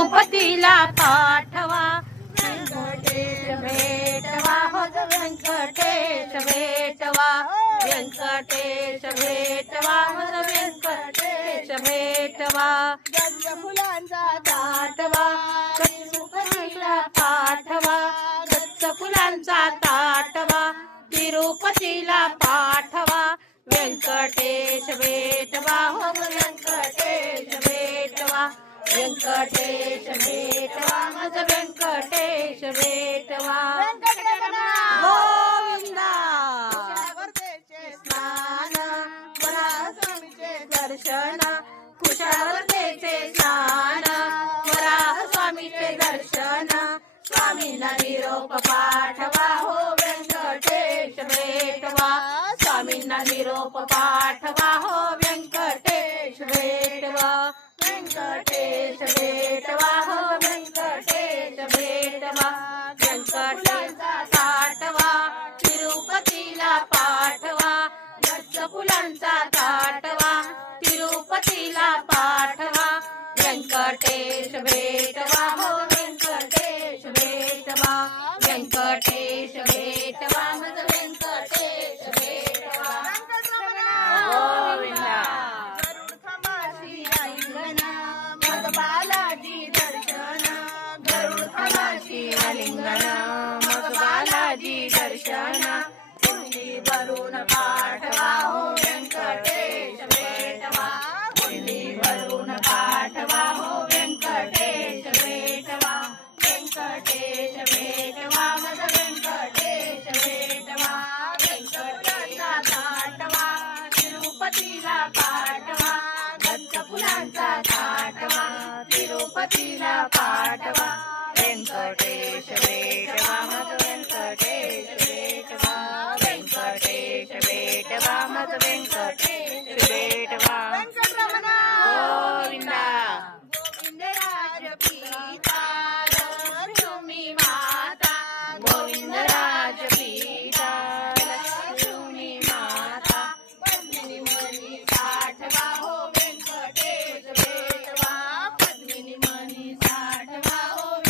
तिरुपतीला पाठवा व्यंकटेश भेटवा हो व्यंकटेश भेटवा व्यंकटेश भेटवा हो व्यंकटेश भेटवा गंज फुलांचा ताटवा तिरुपतीला पाठवा गच्च फुलांचा ताटवा तिरुपतीला पाठवा व्यंकटेश भेटवा हो व्यंकटेश भेटवा व्यंकटेश भेटवा मज व्यंकटेश भेटवा गोविंदा स्नान वराहस्वामीचे दर्शन कुशावर्तेचे स्नान वराहस्वामीचे दर्शन स्वामींना निरोप पाठवा हो व्यंकटेश भेटवा स्वामींना निरोप पाठवा हो व्यंकटेश भेटवा व्यंकटेश भेटवा हो व्यंकटेश भेटवा व्यंकटेशचा ताटवा तिरुपतीला पाठवा गच्च फुलांचा ताटवा तिरुपतीला पाठवा व्यंकटेश भेटवा हो व्यंकटेश भेटवा व्यंकटेश भेटवा मज व्यंकटेश भेटवा गोविंदा मग बालाजी दर्शन गरुड खमाशी आलिंगन मग बालाजी दर्शन कुंडी भरून पाठवा हो व्यंकटेश भेटवा कुंडी भरून पाठवा हो व्यंकटेश भेटवा व्यंकटेश भेटवा मग व्यंकटेश भेटवा व्यंकटेशचा ताटवा तिरुपतीला पाठवा गच्च फुलांचा ताटवा तिरुपतीला पाठवा व्यंकटेश भेटवा मग व्यंकटेश भेटवा व्यंकटेश भेटवा मग व्यंकटेश